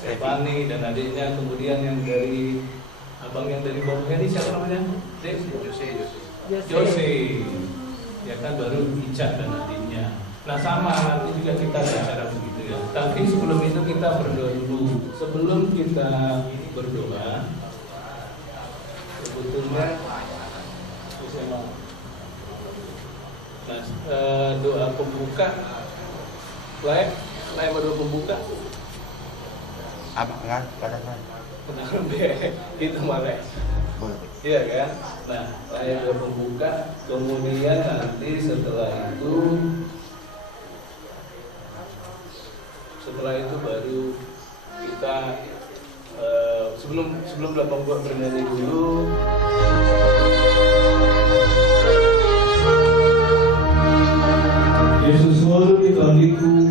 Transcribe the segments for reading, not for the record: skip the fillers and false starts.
Stefani dan adiknya, kemudian yang dari abang yang dari Bang Heri siapa namanya? Jose. Ya kan, baru Ica dan adiknya. Nah sama, nanti juga kita bicara begitu ya. Tapi sebelum itu kita berdoa dulu. Sebelum kita berdoa, sebetulnya doa pembuka, lain berdoa pembuka. Apa enggak? Itu malah. Iya kan? Nah, saya doa pembuka, kemudian nanti setelah itu baru kita sebelum belakang buat bernyanyi dulu. Yesus mulu dikondiku,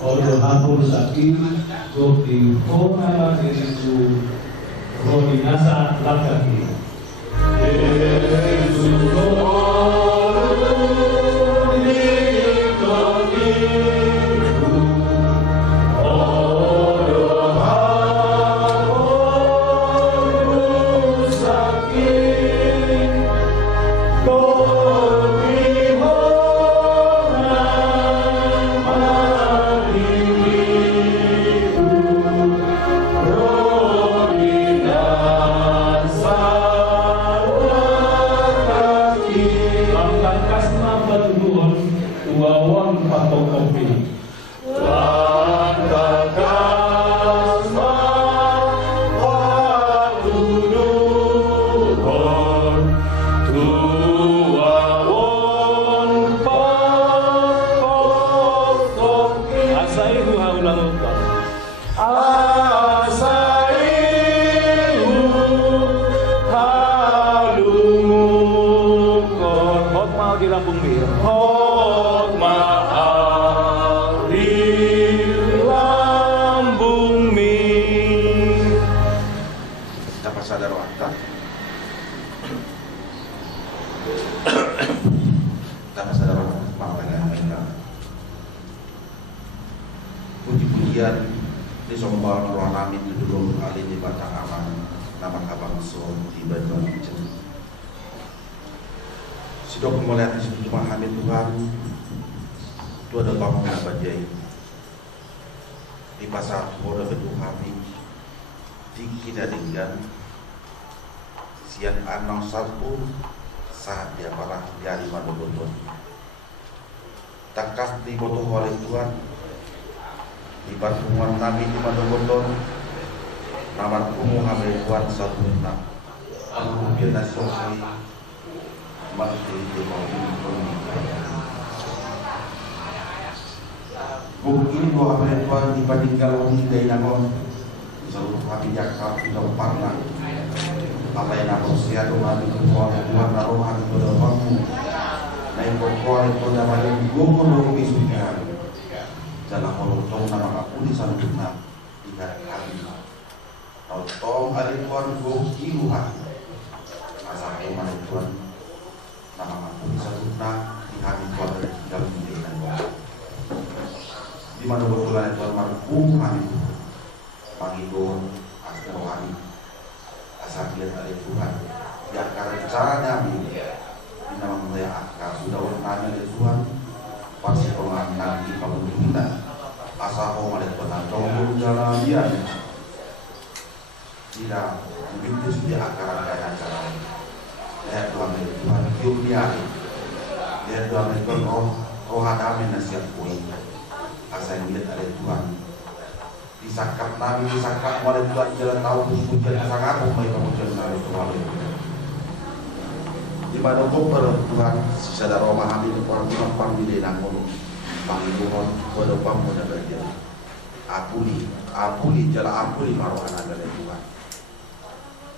odo hapur sakit, gopi kona diriku, rodi nasa lakaki. Yesus mulu dikondiku, odo hapur sakit, gopi di sombal ruang nami dulu alih di batang aman nama kabang so di Bandung sidok melihat di situ memahami Tuhan itu ada bangun abadiyai di pasar bodoh betul kami tinggi dan sian anong satu saat dia parah di hari madu botol takas dibutuh oleh Tuhan di pertemuan kami di Mandogoton nama kumu hamil Tuhan satu enam biar nasosi makti di buku ini dua hamil Tuhan dibandingkan wong dari nangon seluruh kami jakar tidak pernah apa yang aku siap kami Tuhan narohan berdoamu naik berkuat itu namanya gumul isunya jalan holotong nama aku di sana benar di negara kami holotong ada Tuhan iluhan asal kemana Tuhan nama aku di sana benar di kami Tuhan dari dalam menjadikan di mana betulan Tuhan marhum kami pangidor asal rohani asal dia ada Tuhan yang karena caranya kami di nama mulia akar sudah warnanya dari Tuhan pasti pengantar di pemerintahan asal orang ada Tuhan jauh jalan dia tidak begitu dia akar daya jalan dia Tuhan dari Tuhan hidup dia Tuhan dari Tuhan roh adami nasihat poin asal melihat ada Tuhan disakap nabi disakap oleh Tuhan jalan tahu pujian sangat mereka pujian dari Tuhan di mana koper Tuhan sadar memahami orang Tuhan di dalam mulut panggilan pada pamu dan kerja apuli jalan apuli marwana dari Tuhan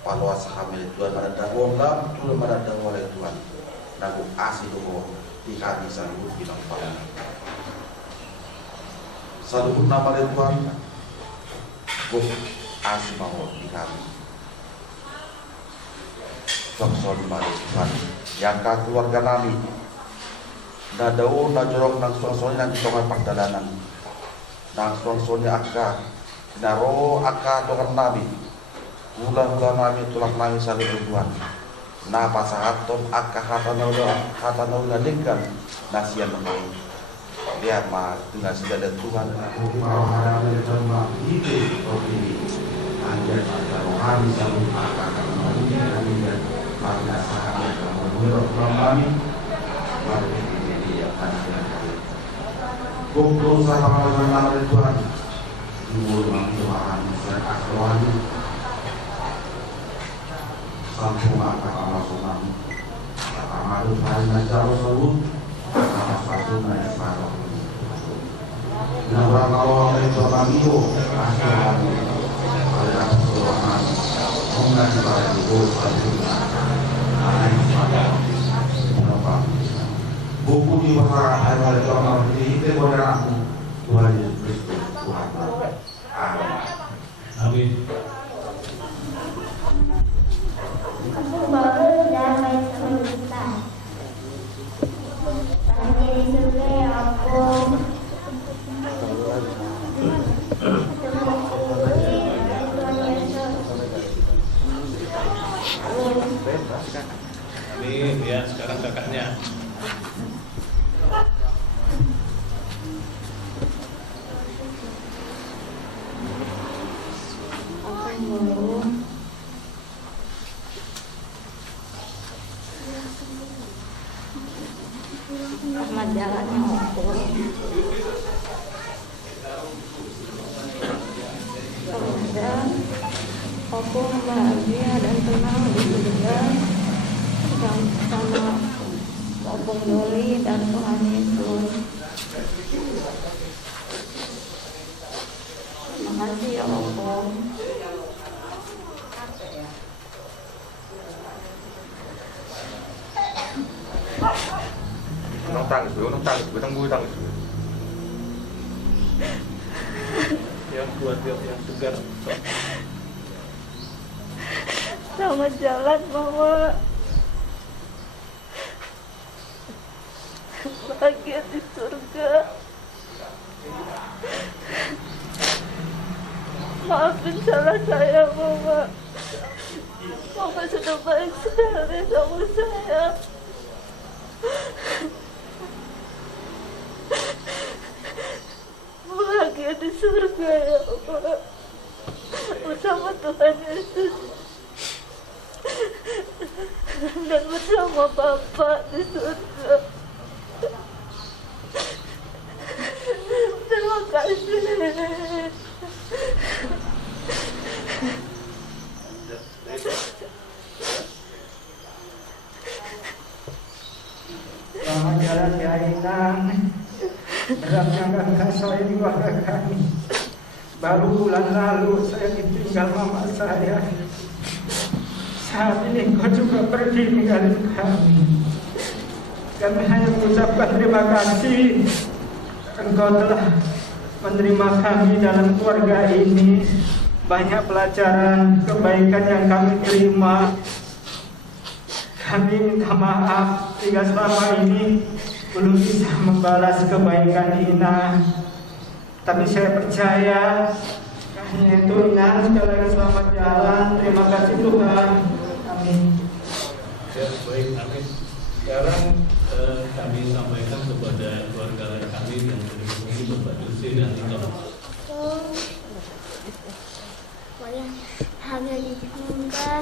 paluas hamil Tuhan pada dawong lam Tuhan pada dawong oleh Tuhan nagu asih doa di hati salibut bilang paling salibut nama dari Tuhan buk asih mau di hati Soksol mari Tuhan yang keluarga kami na daun na jorok nang suang-suangnya nanti tongan pagdalanan nang suang-suangnya akka naro akka tongan nabi hula-hula nabi tulak nami saling Tuhan na pasahaton akka hatanaw ladingkan nasiyan namin dia ma dengan segala Tuhan aku mau hadapin sama ide ini anjir rohani saling akka kami karena sahabat menurut kami mari dia akan kumpul sama nama Tuhan dulu Tuhan serta Tuhan sambung akal sunan amal Tuhan ajar Rasul sama satu naik pada nah orang kalau itu kami yo asal kami ada Tuhan mengenai pada itu buku di masyarakat oleh Tuhan itu boleh aku Tuhan Yesus Kristus Tuhan. Amin. Aku baru damai sama kita. Tadi di surga ya aku. Amin ya, sekarang kakaknya. Rahmat jalannya aku. Semoga aku bahagia dan tenang di surga bersama Opung Doli dan Tuhan Yesus. Terima kasih ya Opung. Nong tangis, gue tangis. Yang kuat yang tegar. Selamat jalan Mama. Bahagia di surga. Maafin salah saya Mama. Mama sudah baik sekali sama saya. Bahagia di surga ya Allah bersama Tuhan Yesus dan bersama Bapa di surga. beratnya kakak saya di keluarga kami. Baru bulan lalu saya ditinggal mama saya. Saat ini kau juga pergi ninggalin kami. Kami hanya mengucapkan terima kasih. Engkau telah menerima kami dalam keluarga ini. Banyak pelajaran kebaikan yang kami terima. Kami minta maaf jika selama ini belum bisa membalas kebaikan Ina. Tapi saya percaya hanya itu Ina. Sekali lagi selamat jalan. Terima kasih Tuhan. Amin. Ya, baik, amin. Sekarang kami sampaikan kepada keluarga kami yang berhubungi Bapak Dusi dan Ika. Boleh hamil di tangga.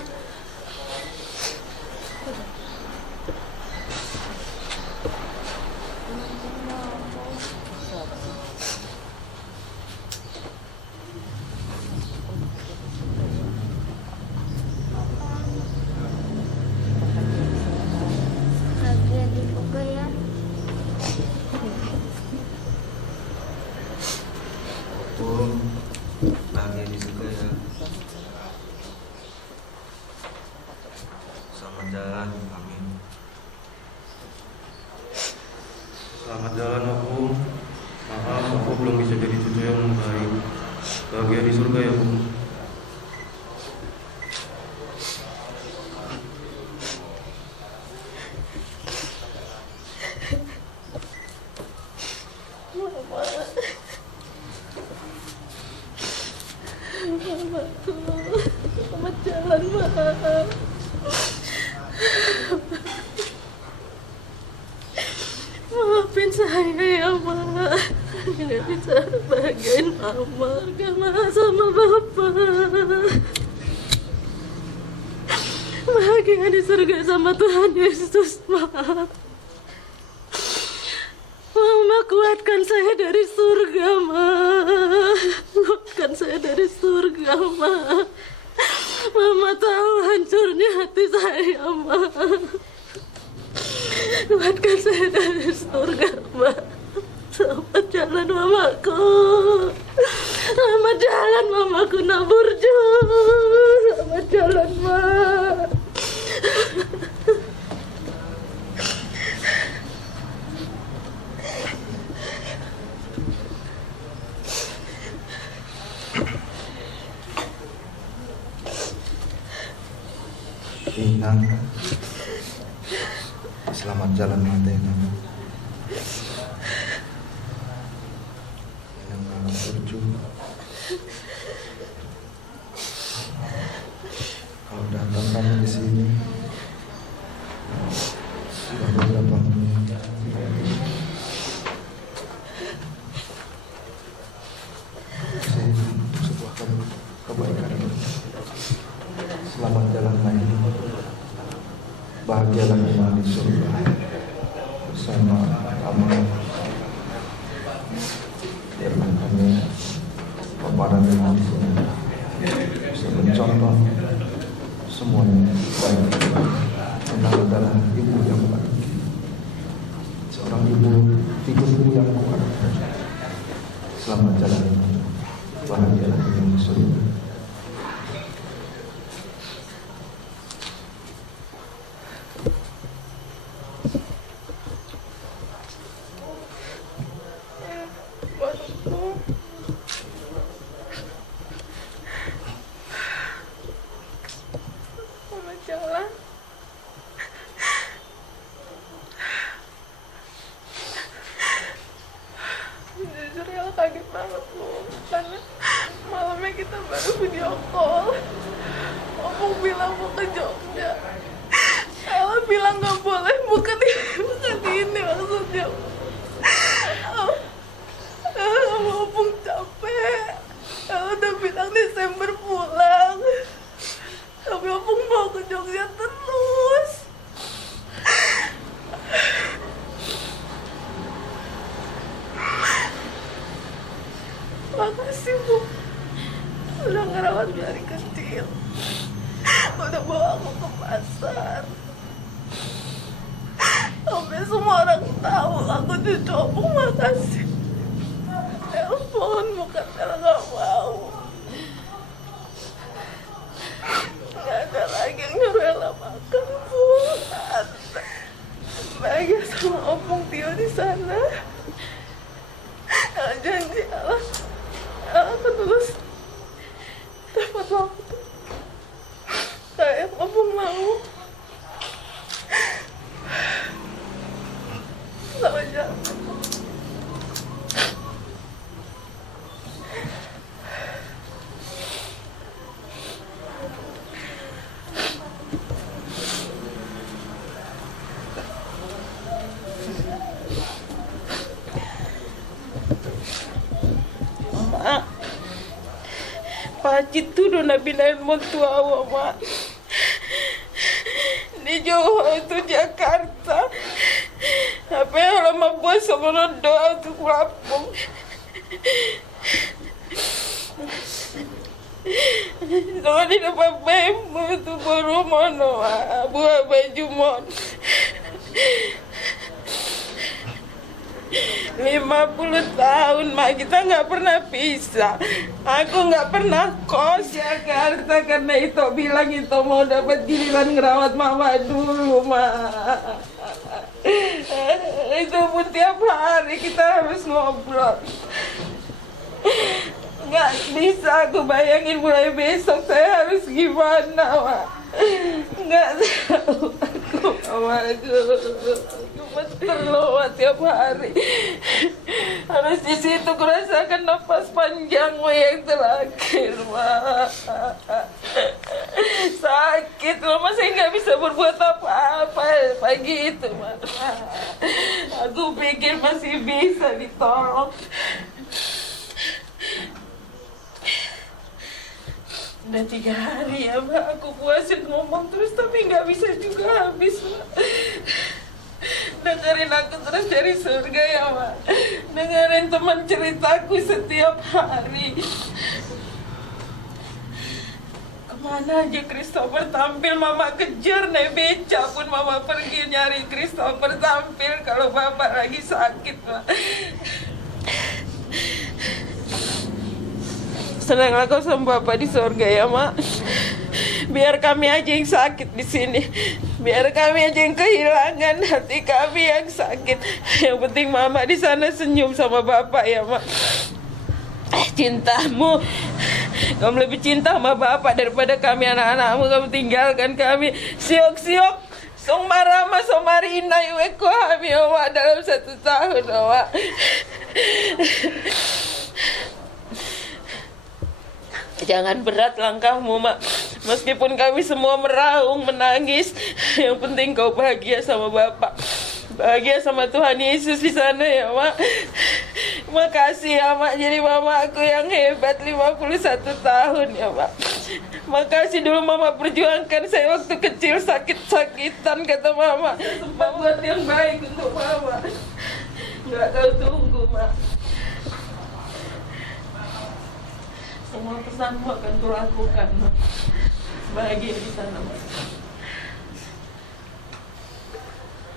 Bahagia di surga ya. Selamat jalan, amin. Selamat jalan aku. Maaf aku belum bisa jadi cucu yang baik. Bahagia di surga ya Bu. Selamat jalan, Ma. Maafin saya ya, Ma. Saya nggak bisa bahagiain Mama karena sama Bapak. Bahagia di surga sama Tuhan Yesus, Ma. Mama, kuatkan saya dari surga, Ma. Kuatkan saya dari surga, Ma. Mama tahu hancurnya hati saya, Ma. Kuatkan saya dari surga, Ma. Selamat jalan, Mamaku. Selamat jalan, Mamaku nak burju. Selamat jalan, Ma. Inang, selamat jalan mata Inang. Inang berjuang. Kalau datang kamu di sini, sudah beberapa menit. Saya untuk sebuah kebaikan. Selamat jalan lagi. Bahagialah kita di surga bersama kamu. Biarlah kami pepadan dengan di sini bisa mencontoh semuanya baik. Kenal adalah ibu yang baik. Seorang ibu yang kuat. Selamat jalan. Bahagialah kita di surga. Jalan. Jujur ya kaget banget Bu, karena malamnya kita baru video call. Opung bilang mau ke Jogja. Ella bilang gak boleh, bukan ini maksudnya. Opung capek. Ella udah bilang Desember pulang. Tapi Opung mau ke Jogja terus. Makasih Bu, udah ngerawat dari kecil, udah bawa aku ke pasar, sampai semua orang tahu aku cucu Opung. Makasih. pun bukan karena nggak mau. Nggak ada lagi yang nyuruh Ella makan, Bu. Nggak ada. Bahagia sama Opung Tio di sana. Ella janji Ella akan terus dapat waktu kayak Opung mau. Selamat jalan. Mak, Pacit tu dah nak pindahin montua awak, Mak. Di Johor tu Jakarta. Apa yang lama buat sama doa untuk Lampung. Soalnya di depan bemo tu baru mono, buat baju mon. 50 tahun, Mak, kita nggak pernah pisah. Aku nggak pernah kos Jakarta karena itu bilang itu mau dapat giliran ngerawat Mama dulu, Mak. Itu pun tiap hari kita harus ngobrol. Nggak bisa aku bayangin mulai besok saya harus gimana, Mak. Nggak tahu aku berterloa tiap hari. Harus di situ kurasakan nafas panjangmu yang terakhir, Mak. Sakit, Mama, saya nggak bisa berbuat apa-apa pagi itu, Mak. Aku pikir masih bisa ditolong. Udah 3 hari ya, Mak, aku puasin ngomong terus tapi nggak bisa juga habis, Mak. Dengerin aku terus dari surga ya, Mak. Dengerin teman ceritaku setiap hari. Kemana aja Christopher tampil, Mama kejar, naik beca pun Mama pergi nyari Christopher tampil kalau Bapak lagi sakit, Mak. Senanglah kau sama Bapak di surga ya, Mak. Biar kami aja yang sakit di sini. Biar kami aja yang kehilangan, hati kami yang sakit. Yang penting Mama di sana senyum sama Bapak ya, Mak. Cintamu, kamu lebih cinta sama Bapak daripada kami anak-anakmu. Kamu tinggalkan kami. Siok-siok song marama song marina iweko kami, Mak, dalam 1 tahun, Mak. Jangan berat langkahmu, Mak. Meskipun kami semua meraung, menangis, yang penting kau bahagia sama Bapak. Bahagia sama Tuhan Yesus di sana ya, Mak. Makasih ya, Mak. Jadi Mama aku yang hebat 51 tahun ya, Mak. Makasih dulu Mama perjuangkan saya waktu kecil sakit-sakitan, kata Mama. Sempat buat yang baik untuk Mama. Nggak kau tunggu, Mak. Semua pesanmu akan kulakukan, Mak. Bahagia di sana, Mak.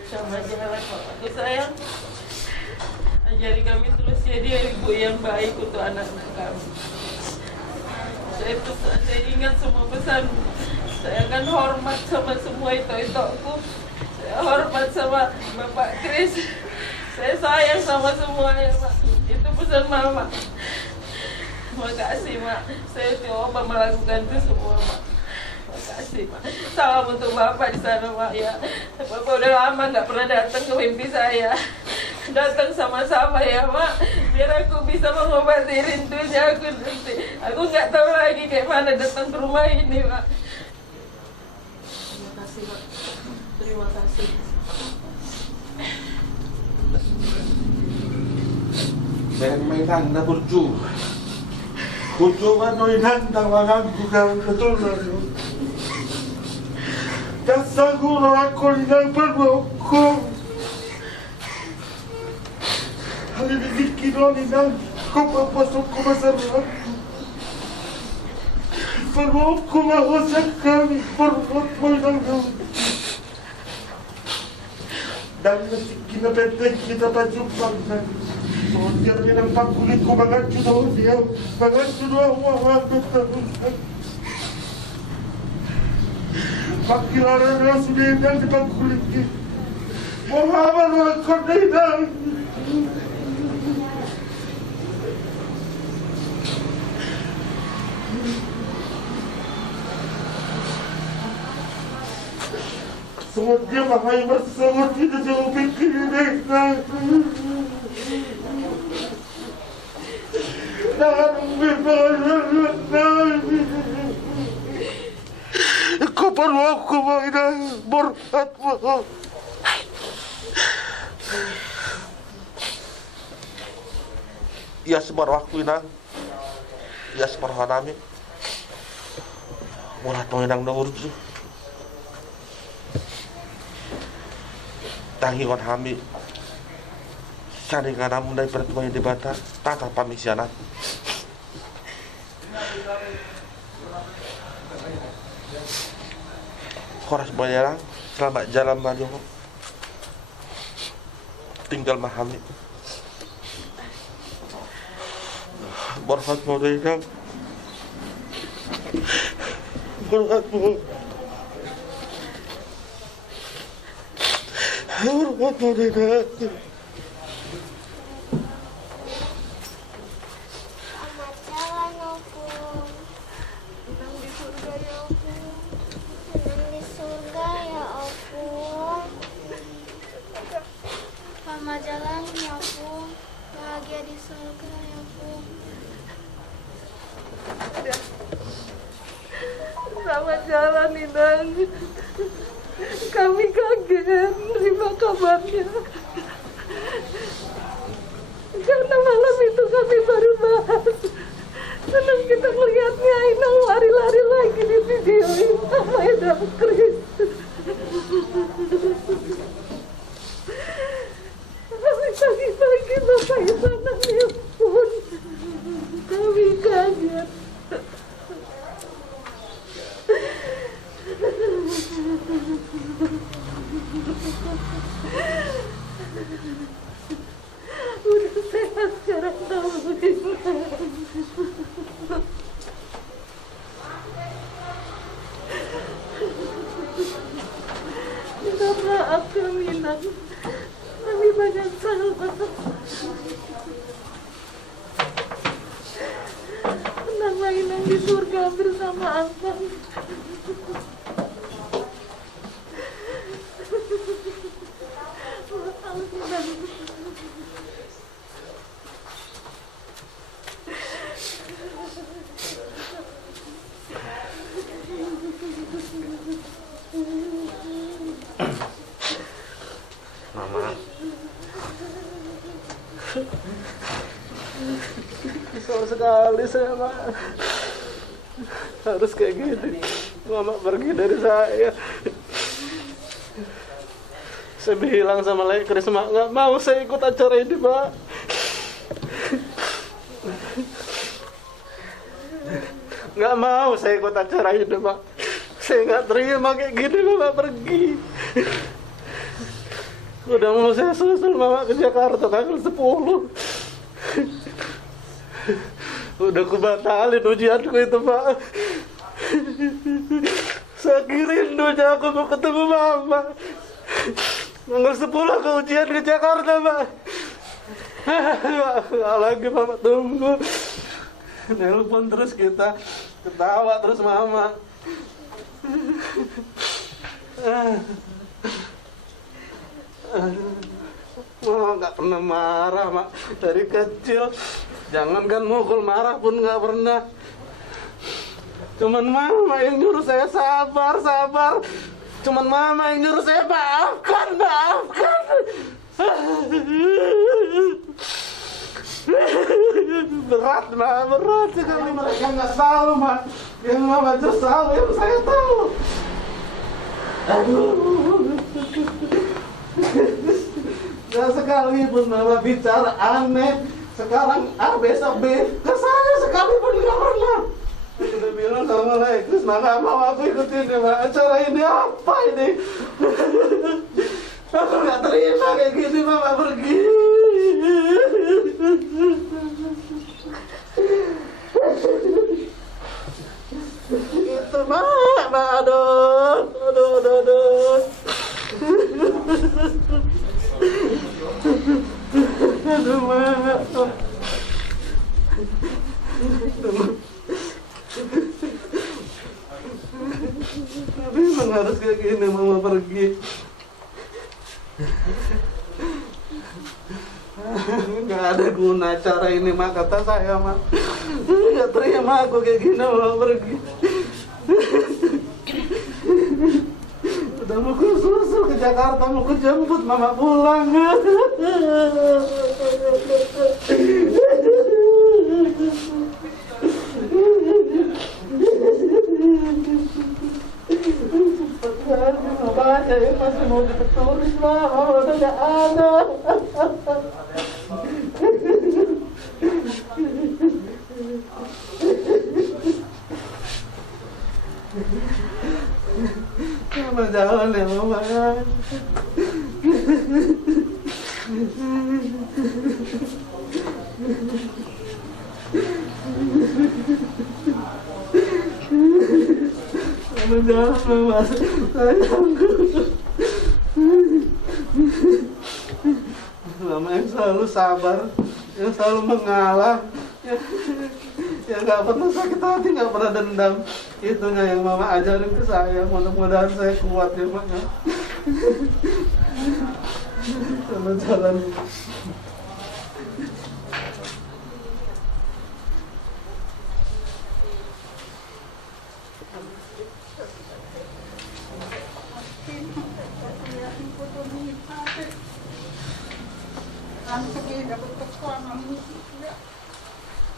Sama jalan, Mak. Aku sayang. Ajari kami terus jadi ibu yang baik untuk anak-anak kami. Saya ingat semua pesan. Saya akan hormat sama semua itu-aku. Saya hormat sama Bapak Chris. Saya sayang sama semuanya, Mak. Itu pesan Mama. Makasih, Mak. Saya coba melakukan itu semua, Mak. Makasih, Mak. Salam untuk Bapak di sana, Mak, ya. Bapak udah lama nggak pernah datang ke mimpi saya. Datang sama-sama ya, Mak. Biar aku bisa mengobati rindunya aku nanti. Aku nggak tahu lagi kayak mana datang ke rumah ini, Mak. Terima kasih, Mak. Terima kasih. Mainan na burju. Burju man no inandang maganggugan katulad yun. Kasaguro ako ng pagwako. Halilikin ko ninang kung papasok ko masarap. Pagwak ko mahusak kami, pagwak mo lang yun. Dahil na kinapeteng kita pa jumpang na. Tiap dia nampak kulitku banget sudah dia, banget sudah wah betul. Pakilarana sudah dan di kulitku. Muhammad wakodah. Sangat dia makai bersama tidak jauh pikir dengan. Kau perlu aku mainan beratmu. Ya sebar waktu inang, ya sebar hanami. Mulat mengenang nomor tu. Tangiwan hami. Saringan namun dari pertemuan di bata, tata pamisianan. Koras bayarang, selamat jalan maju. Tinggal mahami. Berkat modern. Berkat modern. Selamat jalan ya Pung, bahagia di surga ya Pung. Selamat jalan Inang. Kami kaget terima kabarnya. Karena malam itu kami baru bahas. Senang kita melihatnya Inang lari-lari lagi di video ini sama Edam Kris. Pagi-pagi Bapak Ibanan ya pun kami kaget. Udah sehat sekarang kamu minta maaf kami Inang. Kami banyak salah. Menanglah Inang di surga bersama Abang. Maaf Inang. Mama. Kesal sekali saya, Mak. Harus kayak gini. Mama pergi dari saya. Saya bilang sama Lek Kris, Mak, nggak mau saya ikut acara ini, Pak. Nggak mau saya ikut acara ini, Pak. Saya nggak terima kayak gini, Mama pergi. Udah mau saya susul Mama ke Jakarta tanggal 10. Udah kubatalin ujianku itu, Pak. Saking rindunya aku mau ketemu Mama. Tanggal 10 ke ujian ke Jakarta, Pak. Nggak lagi Mama tunggu. Nelpon terus kita, ketawa terus Mama. Mama nggak pernah marah, Mak. Dari kecil, jangankan mukul, marah pun nggak pernah. Cuman Mama yang nyuruh saya sabar. Cuman Mama yang nyuruh saya maafkan. Berat, Mak, berat sekali. Mereka nggak tahu, Mak. Yang Mama just tahu, yang saya tahu. Aduh. Nah, sekalipun Mama bicara aneh, sekarang A besok B, ke saya sekalipun nggak pernah. Udah bilang sama Lek Kris, nggak mau aku ikutin ya, Mak. Acara ini apa ini? Aku nggak terima kayak gini, Mama pergi. Itu mak, aduh. Aduh mak. Tapi emang harus kayak gini mama pergi. Nggak ada guna cara ini mak, kata saya mak. Nggak terima aku kayak gini mama pergi. Udah mau susul ke Jakarta, mau jemput mama pulang. Saya masih mau ditulis mama, udah nggak ada. Mama jalan ya mama ya. Mama jalan mama, sayangku. Mama yang selalu sabar, yang selalu mengalah, yang nggak pernah sakit hati, nggak pernah dendam. Itunya yang mama ajarin ke saya. Mudah-mudahan saya kuat ya mak. Sama jalan.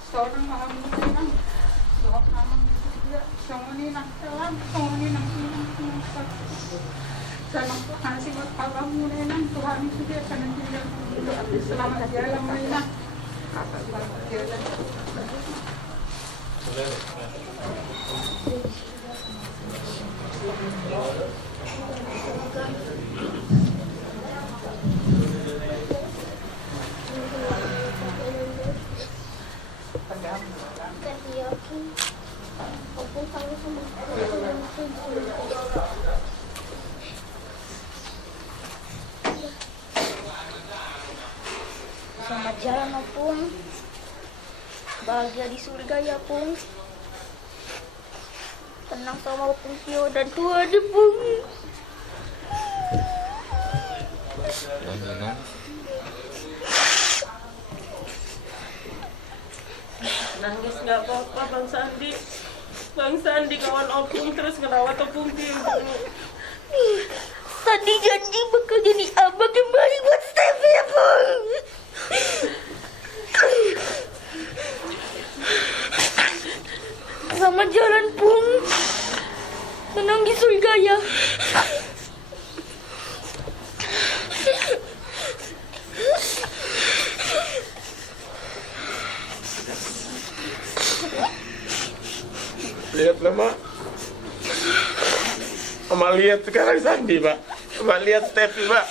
Seorang malam ini nang doa kamang juga sama ni nang telan sama ni nang sanang Tuhan sih buat kamu ni nang Tuhan sudah sanang tinggal doa selamat jalan ni nang selamat jalan. Selamat jalan Opung, bahagia di surga ya Pung. Tenang sama Opung Tio dan tua di Pung. Nangis nggak apa-apa Bang Sandi. Bang Sandi kawan Opung terus ngerawat Opung Tio. Sandi janji bakal jadi abang yang baik buat Stevie ya Pung. Selamat jalan Pung, tenang di surga ya. Lihatlah mak, Mama lihat sekarang Sandi mak, Mama lihat Stevie mak.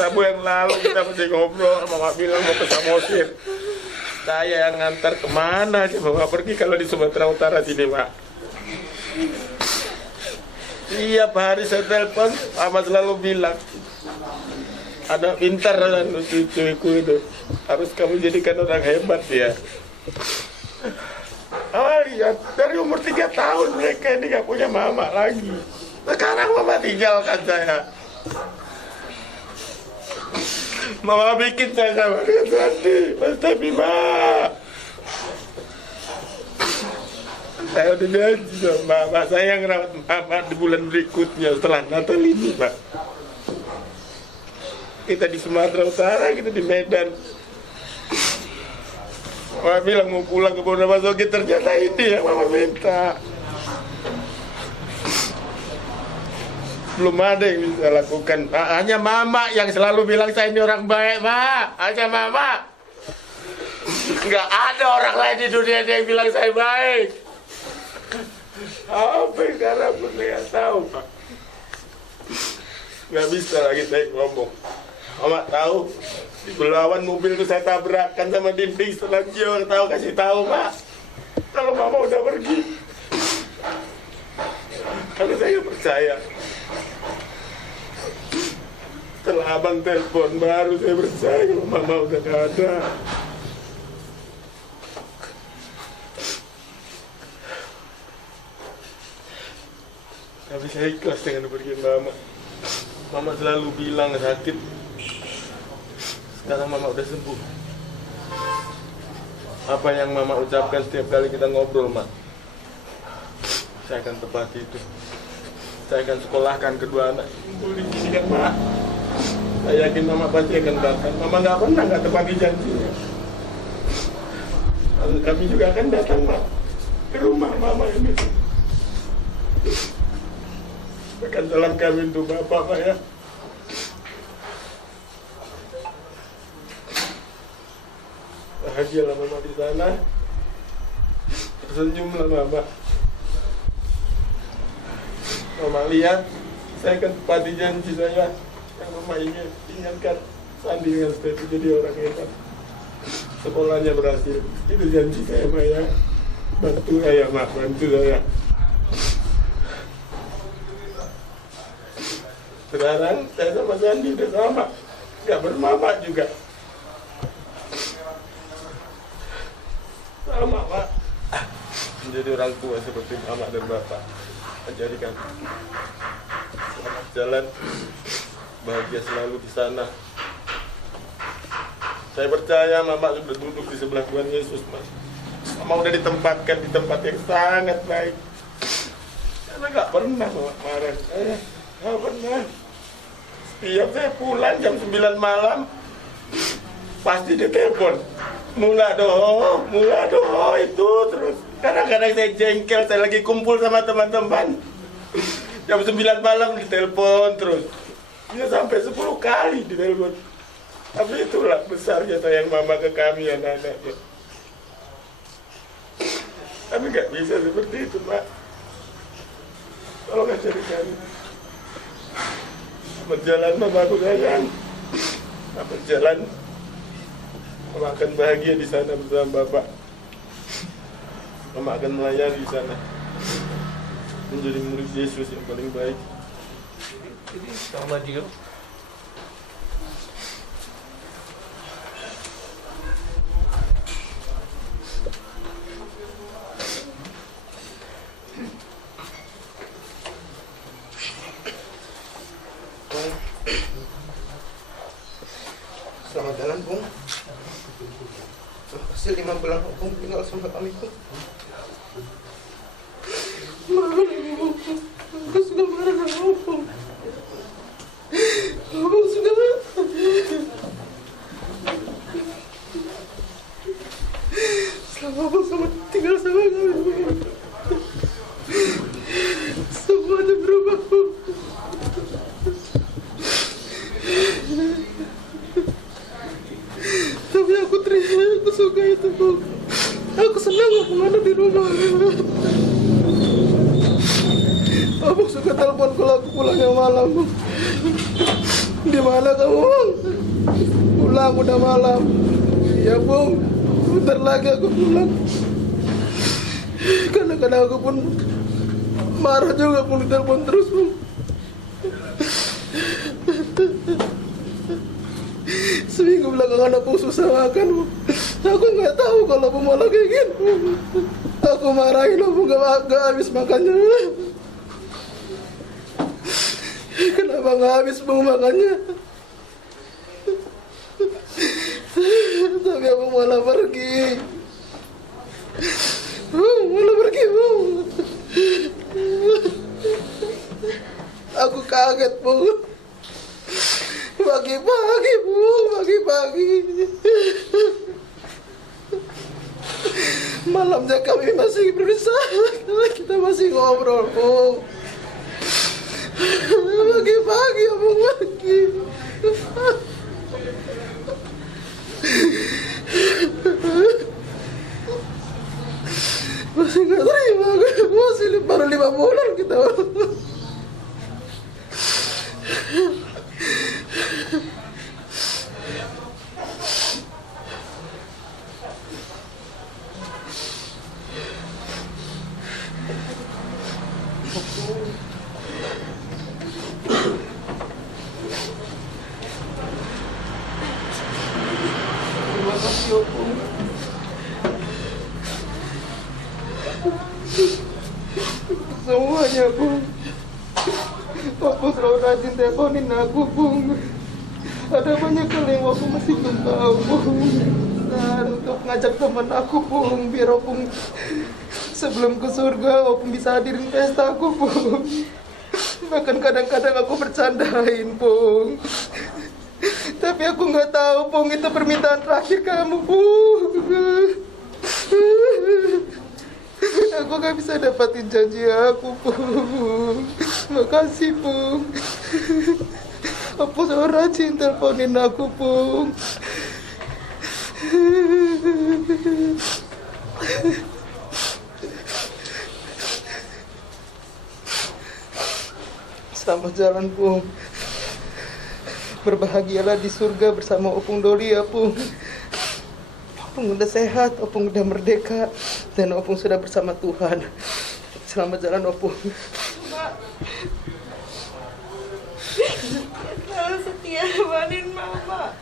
Rabu yang lalu kita masih ngobrol, Mama bilang mau ke Samosir. Saya yang ngantar kemana sih Mama pergi kalau di Sumatera Utara sini Pak. Tiap hari saya telepon, Mama selalu bilang ada pintar dan cucuku itu, harus kamu jadikan orang hebat ya. Lihat dari umur 3 tahun mereka ini gak punya mama lagi. Sekarang Mama tinggalkan saya. Mama bikin saya sama dengan Sandi, Mas Tapi Mak. Saya udah janji sama Mama, saya yang rawat Mama di bulan berikutnya setelah Natal ini, Pak. Kita di Sumatera Utara, kita di Medan. Mama bilang mau pulang ke Bondowoso, ternyata ini yang Mama minta. Belum ada yang bisa lakukan. Hanya Mama yang selalu bilang saya ini orang baik, Mak. Hanya Mama. Nggak ada orang lain di dunia yang bilang saya baik. Sampai sekarang pun saya tahu, Pak. Nggak bisa lagi saya ngomong. Mama tahu di belawan mobil itu saya tabrakan sama dinding setelah dia tahu kasih tahu Mak. Kalau Mama udah pergi, kalau saya percaya. Setelah abang telepon baru saya percaya kalau Mama udah gak ada. Tapi saya ikhlas dengan kepergian Mama. Mama selalu bilang sakit. Sekarang Mama udah sembuh. Apa yang Mama ucapkan setiap kali kita ngobrol, Mak, saya akan tepati itu. Saya akan sekolahkan kedua anak. Boleh gini kan, Mak? Saya yakin Mama pasti akan datang. Mama nggak pernah nggak tepati janjinya. Lalu kami juga akan datang, Mak, ke rumah Mama ini. Bahkan salam kami untuk Bapak, Mak, ya. Bahagialah Mama di sana. Tersenyumlah Mama. Mama lihat, saya akan tepati janji saya yang Mama ingin ingatkan Sandi dengan Stefi jadi orang hebat. Sekolahnya berhasil. Itu janji saya, Mak, ya. Bantu saya, Mak, bantu saya. Sekarang saya sama Sandi udah sama, gak bermama juga. Sama, Mak. Menjadi orang tua seperti Mama dan Bapak. Menjadikan selamat jalan, bahagia selalu di sana. Saya percaya Mama sudah duduk di sebelah Tuhan Yesus, Mas. Mama udah ditempatkan di tempat yang sangat baik. Karena gak pernah Mama marah saya, gak pernah. Setiap saya pulang jam 9 malam, pasti dia telepon. Mula doh itu terus. Kadang-kadang saya jengkel, saya lagi kumpul sama teman-teman. Jam 9 malam ditelepon terus. Dia sampai 10 kali ditelepon. Tapi itulah besarnya sayang Mama ke kami anak-anaknya. Kami gak bisa seperti itu, Mak. Tolong ajari kami. Berjalan Mama aku sayang. Berjalan Mama akan bahagia di sana bersama Bapak. Mama akan melayani di sana. Menjadi murid Yesus yang paling baik. Jadi sama dia. Selamat jalan, Bung. Hasil 5 bulan hukum tinggal sama kami, Bung. Aku sudah marah dengan Abang. Abang sudah marah. Selama Abang sama tinggal sama kami, semuanya berubah, Bang. Tapi aku terima, aku suka itu, Bang. Aku senang aku ada di rumah. Abang suka telepon kalau aku pulangnya malam, Bang. Di mana kamu, Bang? Pulang udah malam. Ya, Bang. Bentar lagi aku pulang. Kadang-kadang aku pun marah juga pun ditelepon terus, Bang. Seminggu belakangan aku susah makan, Bang. Aku nggak tahu kalau Bang malah kayak gini. Aku marahin Bang gak habis makannya. Kenapa nggak habis Bang makannya? Tapi Abang malah pergi. Malah pergi, Bang. Aku kaget, Bang. Pagi-pagi, Bang, pagi-pagi. Malamnya kami masih berusaha. Kita masih ngobrol, Bang. Pagi-pagi, Abang pergi. Masih nggak terima, masih baru 5 bulan kita. Terima kasih Opung. Semuanya Bung. Opung selalu rajin teleponin aku Bung. Ada banyak hal yang Opung masih belum tahu Bung. Dan untuk ngajak teman aku Bung, biar Opung sebelum ke surga Opung bisa hadirin pesta aku Bung. Bahkan kadang-kadang aku bercandain Bung. Tapi aku nggak tahu Bung, itu permintaan terakhir kamu Bung. Aku gak bisa dapatin janji aku Bung. Makasih Bung. Opung selalu rajin teleponin aku Bung. Selamat jalan Bung. Berbahagialah di surga bersama Opung Doli ya Bung. Opung udah sehat, Opung udah merdeka, dan Opung sudah bersama Tuhan. Selamat jalan Opung. Mak, selalu setia nemenin Mama.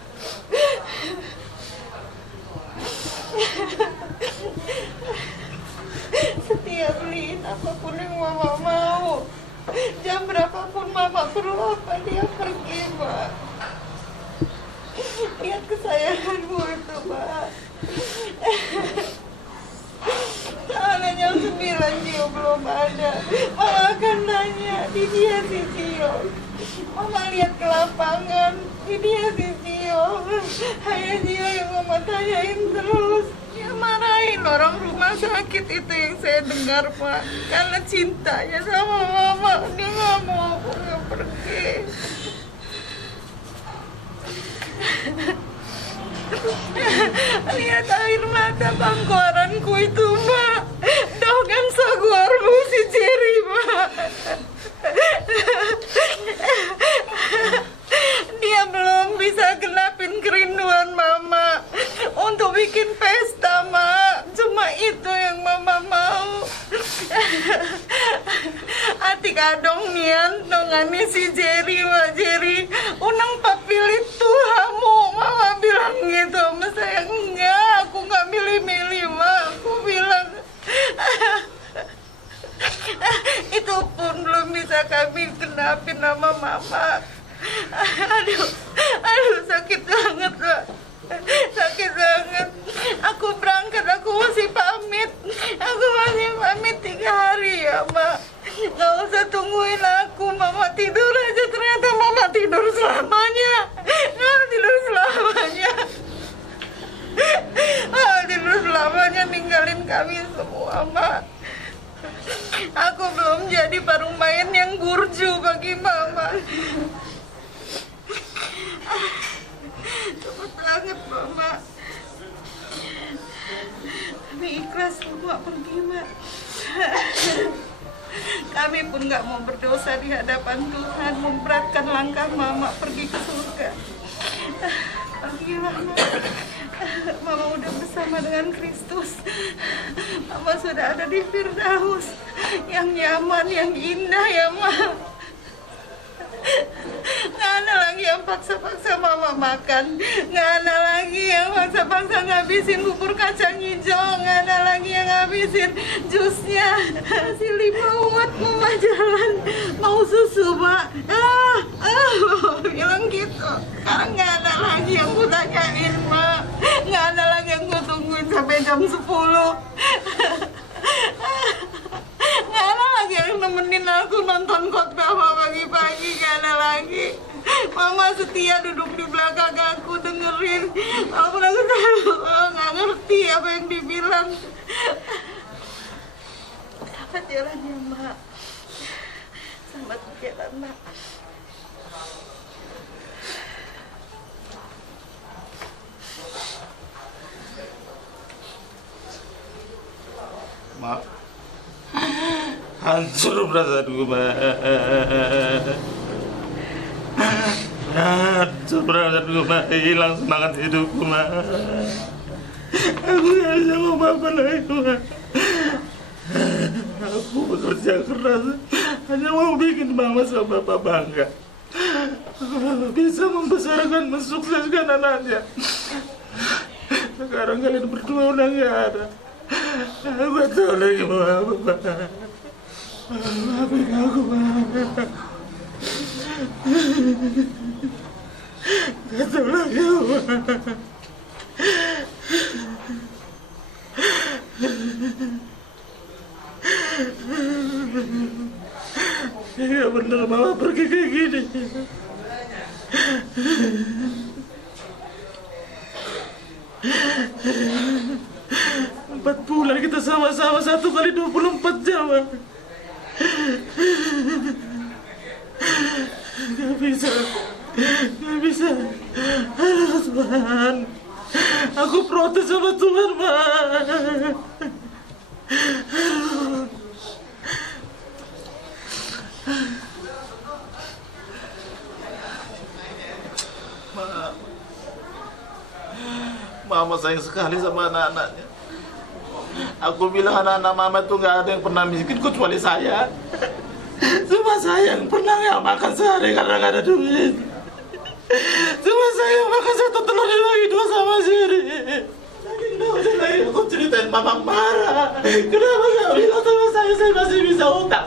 Setia beliin apapun yang Mama mau. Jam berapapun Mama perlu apa, dia pergi, Mak. Lihat kesayanganmu itu, Mak. Soalnya jam 9 Cio belum ada. Mama akan nanya, di dia si Cio. Mama lihat ke lapangan, di dia si Cio. Hanya Cio yang Mama tanyain terus. Dia marahin orang rumah sakit itu yang saya dengar, Pak. Karena cintanya sama Mama, dia nggak mau aku pergi. Lihat air mata pangkoranku itu, Mak. Dogan saguarmu si Jerry, Mak. Dia belum bisa genapin kerinduan Mama untuk bikin pesta, Mak. Cuma itu yang Mama mau. Atik adong nian dongani si Jerry, Mak. Jerry unang papilit tuh kamu. Mama bilang gitu sama saya. Enggak, aku nggak milih-milih, Mak. Aku bilang itu pun belum bisa kami genapin nama Mama. Aduh, sakit banget, Pak. Sakit banget. Aku berangkat, aku masih pamit. Aku masih pamit 3 hari ya, Mak. Gak usah tungguin aku. Mama tidur aja, ternyata Mama tidur selamanya. Mama tidur selamanya. Tidur selamanya ninggalin kami semua, Mak. Aku belum jadi parumain yang gurju bagi Mama. Cepet banget, Mama. Kami ikhlas semua pergi, Mak. Kami pun gak mau berdosa di hadapan Tuhan, memberatkan langkah Mama pergi ke surga. Pergilah, Mak. Mama udah bersama dengan Kristus. Mama sudah ada di Firdaus yang nyaman, yang indah ya, Mak. Nggak ada lagi yang paksa-paksa Mama makan. Nggak ada lagi yang paksa-paksa ngabisin bubur kacang hijau. Nggak ada lagi yang ngabisin jusnya. Si 5 umat Mama jalan mau susu, Mak. Bilang gitu. Sekarang nggak ada lagi yang ku tanyain, Mak. Nggak ada lagi yang ku tungguin sampai jam 10. Nggak ada lagi yang nemenin aku nonton khotbah pagi-pagi. Nggak ada lagi. Mama setia duduk di belakang aku dengerin. Walaupun aku nggak ngerti apa yang dibilang. Selamat jalan ya, Mak. Selamat jalan, Mak. Mak, hancur perasaanku, Mak. Hancur perasaanku, Mak. Hilang semangat hidupku, Mak. Aku gak bisa ngomong apa lagi, Mak. Aku bekerja keras hanya mau bikin Mama sama Papa bangga. Bisa membesarkan, mensukseskan anaknya. Sekarang kalian berdua udah nggak ada. Aku tahu lagi mau apa, Pak. Maafin aku, Pak. Gak tahu lagi, Pak. Gak bener Mama pergi kayak gini. 4 bulan kita sama-sama 1 kali 24 jam. Gak bisa. Aduh Tuhan, aku protes sama Tuhan, Pak. Mama sayang sekali sama anak-anaknya. Aku bilang anak-anak Mama tuh nggak ada yang pernah miskin kecuali saya. Cuma saya yang pernah nggak makan sehari karena nggak ada duit. Cuma saya yang makan 1 telur dibagi 2 sama Siri. Aku ceritain Mama marah. Kenapa nggak bilang sama saya masih bisa utang,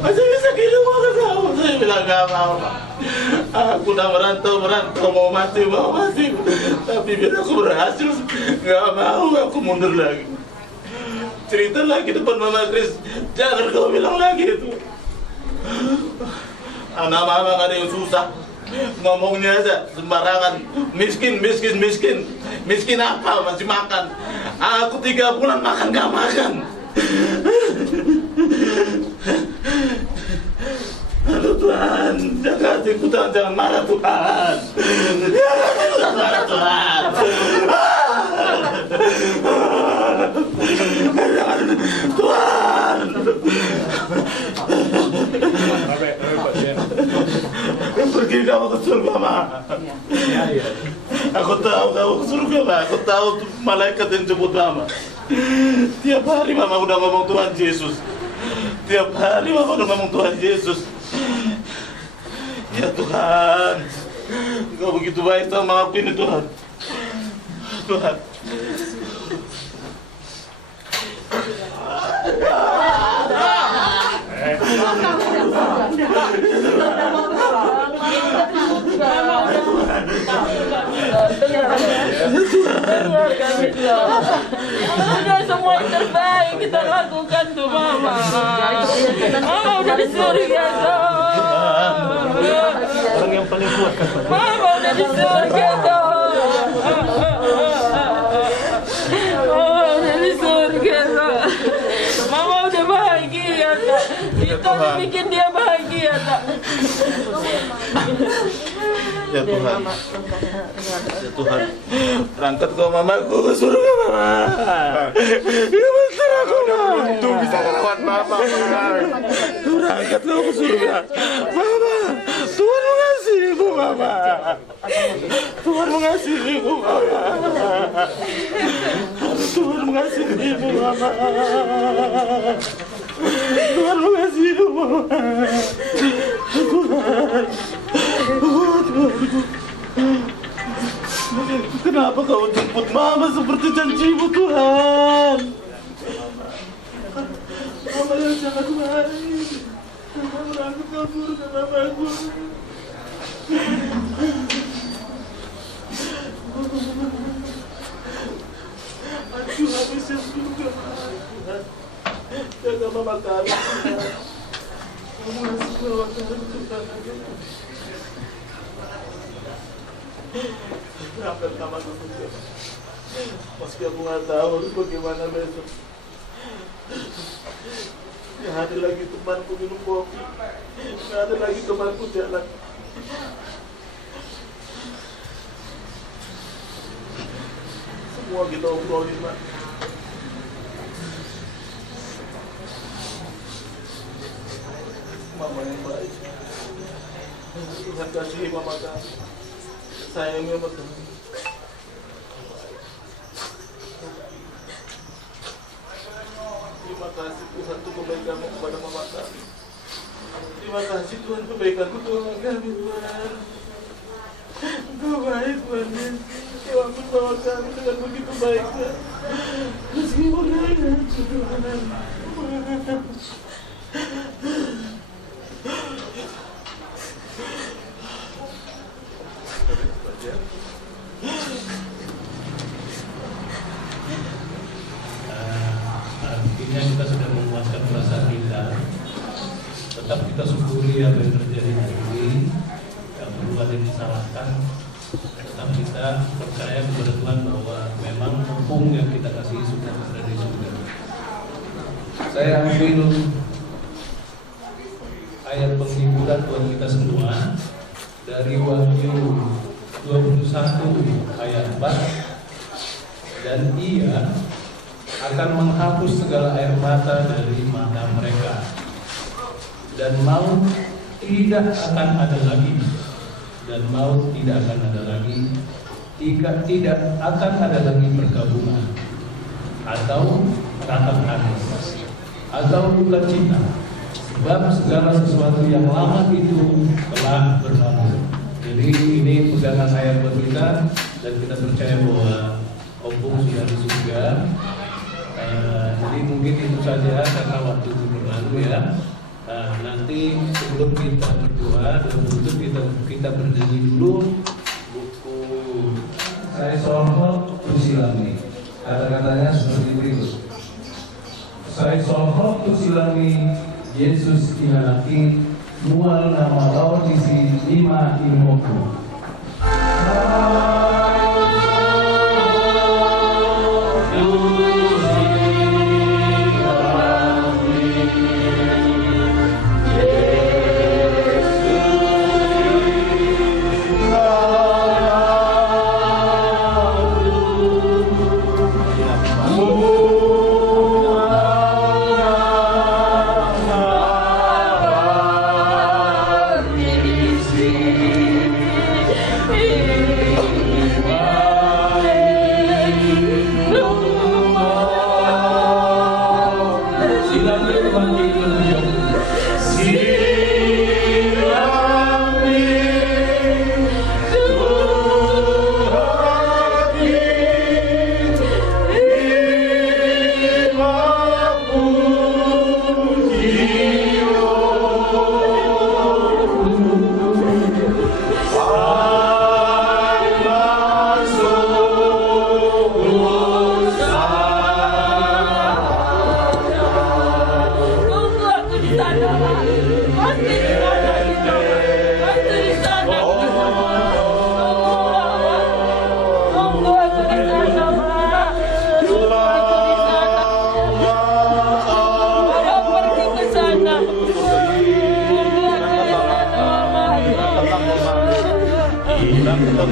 masih bisa kirim uang ke kamu. Saya bilang nggak mau, Pak. Aku udah merantau mau mati. Tapi biar aku berhasil, nggak mau aku mundur lagi. Cerita lagi depan Mama Kris, jangan kau bilang lagi itu. Anak Mama nggak ada yang susah, ngomongnya aja sembarangan. Miskin apa masih makan. Aku 3 bulan makan nggak makan. Aduh Tuhan, jaga hatiku Tuhan, jangan marah Tuhan. Jangan marah Tuhan. Tuhan. Pergi kamu ke surga, Ma. Aku tahu kamu ke surga, Ma. Aku tahu malaikat yang jemput Mama. Tiap hari Mama udah ngomong Tuhan Yesus. Tiap hari Mama udah ngomong Tuhan Yesus. Ya Tuhan, Engkau begitu baik sama aku ini Tuhan. Tuhan. Udah semua yang terbaik kita lakukan tuh Mama. Mama udah di surga tuh. Orang yang paling kuat kan Pak. Mama udah di surga tuh. Mama udah di surga tuh. Mama udah bahagia tuh. Kita bikin dia bahagia tuh. Ya Tuhan, ya Tuhan, berangkat kau Mamaku ke surga Mama. Ya bentar aku Untung bisa ngelawan Mama. Berangkat kau ke surga Mama. Tuhan mengasihimu Mama. Tuhan mengasihimu Mama. Tuhan mengasihimu Mama. Tuhan mengasihimu Mama. Kenapa kau jemput Mama seperti janjimu Tuhan? Mama yang sangat baik. Aku kabur ke Mamaku. Aku habis yang surga. Jaga Mama kami. Kamu ngasih Mama kami Tuhan. Berangkat Mama ke surga. Meski aku nggak tahu bagaimana besok. Nggak ada lagi temanku minum kopi. Nggak ada lagi temanku jalan. Semua kita obrolin, Mak. Mama yang baik. Tuhan kasihi Mama kami. Sayangnya Mama kami. Terima kasih Tuhan untuk kebaikan-Mu kepada Mama kami. Terima kasih Tuhan kebaikan-Mu kepada kami Tuhan. Engkau baik Tuhan. Tuhan bersama kami dengan begitu baiknya. Meskipun kami hancur Tuhan. Artinya kita sudah memuaskan perasaan kita. Tetap kita syukuri apa yang terjadi hari ini. Yang perlu ada yang disalahkan. Tetap kita percaya kepada Tuhan bahwa memang hukum yang kita kasih sudah ada di surga. Saya ambil ayat penghiburan buat kita semua dari Wahyu 21 ayat 4. Dan Ia akan menghapus segala air mata dari mata mereka, dan maut tidak akan ada lagi, dan maut tidak akan ada lagi, tidak akan ada lagi perkabungan atau tatap tangis atau duka cita, sebab segala sesuatu yang lama itu telah berlalu. Jadi ini pegangan ayat buat kita, dan kita percaya bahwa Opung sudah di surga. Jadi mungkin itu saja karena waktu itu berlalu ya. Nanti sebelum kita berdoa dan untuk kita bernyanyi dulu buku Saya Solhok Tusilami. Kata-katanya seperti berikut. Saya Solhok Tusilami Yesus Inanaki Mual nama lautisi 5 ilmuku. Terima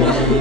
kasih.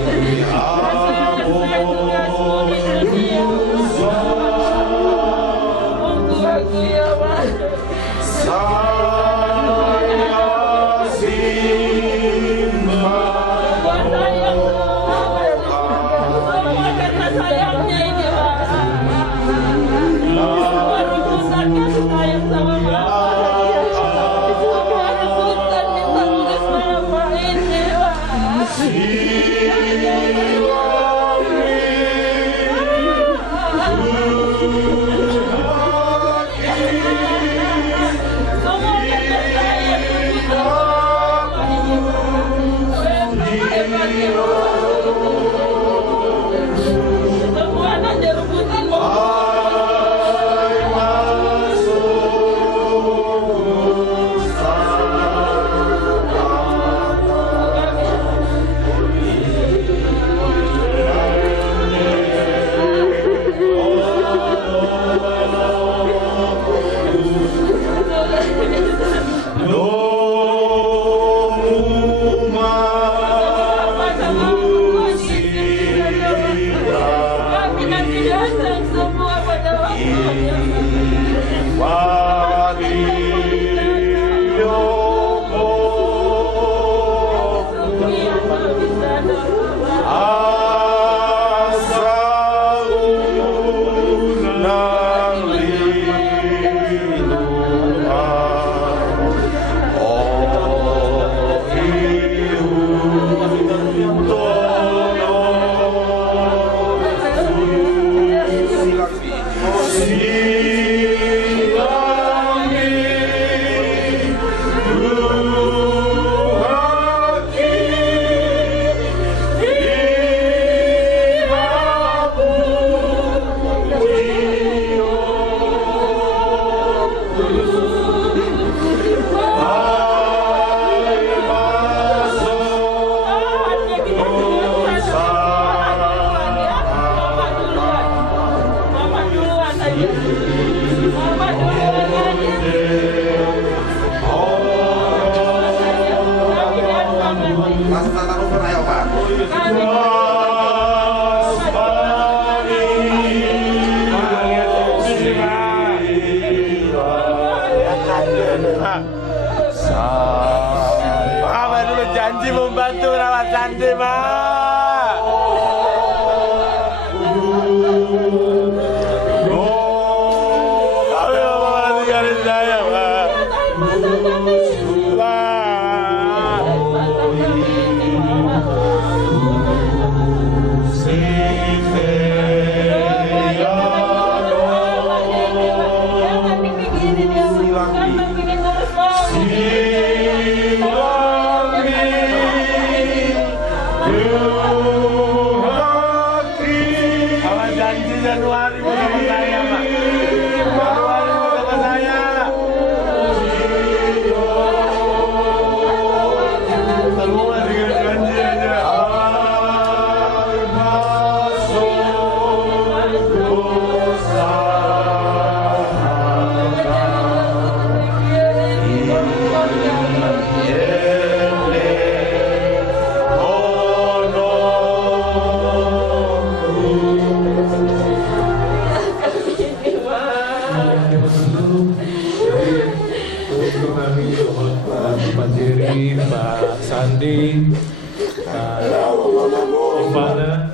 Januari bersama saya, Pak. Januari bersama saya. Semua dengan janjinya. Pak Jerry, Pak Sandi, Pak Ivana.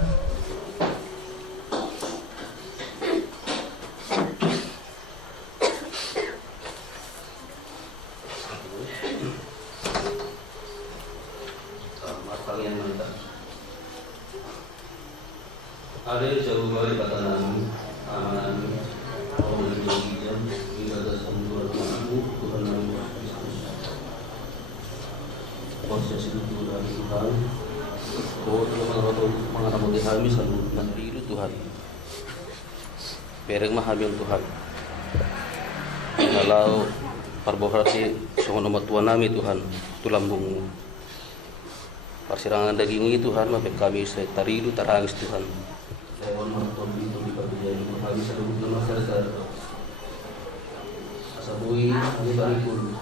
Selamat pagi yang mantap. Ada jauh dari katanan aman, kau menjadi jam hingga dasar Tuhan nama proses itu dari Tuhan. Kau telah mengalami kami selalu nanti itu Tuhan. Pereng mahamil Tuhan. Kalau parbohasi soal nama Tuhan nami Tuhan tulambung persirangan daging itu Tuhan mapek kami taridu tarangis Tuhan. Lewat marton itu di kabinet kami selalu nama sadar. Asabui kami barikul.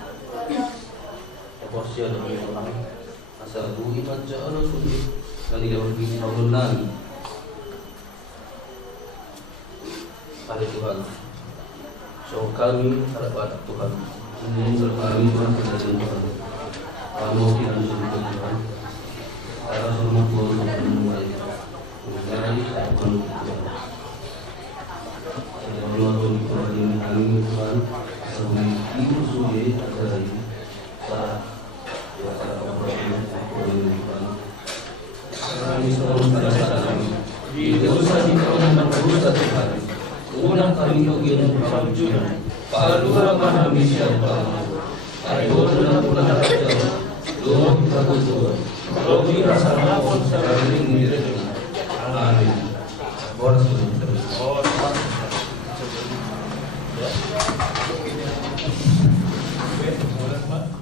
Porsi ada orang asal bui baca Allah sudah dan tidak berbisa tahun pada Tuhan. So kami harap Tuhan ini kami Tuhan kepada Tuhan. Kamu tidak disebut Tuhan. Karena semua Tuhan memulai menjadi Tuhan. Ada Allah Tuhan yang kami Tuhan sebelum ibu sudah ada ini. Kami selalu bersalam. Di dosa di kaum berdosa Tuhan. Unang kami bagian berjuna. Paduka kami siapa? Ayo dan pulang saja. Doa kita berdoa. Rogi rasa lapor sekali menjadi. Amin. Boras terus. Boleh, Pak.